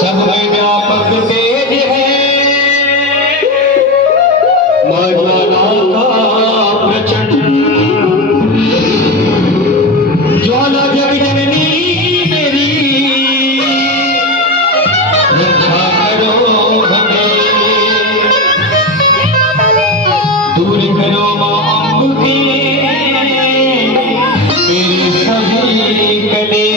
सब में व्यापक तेज है मर्यादा का प्रचंड। ज्वाला जग जननी मेरी रक्षा करो हमें, दूर करो माँ अम्बुधि मेरे सभी कले।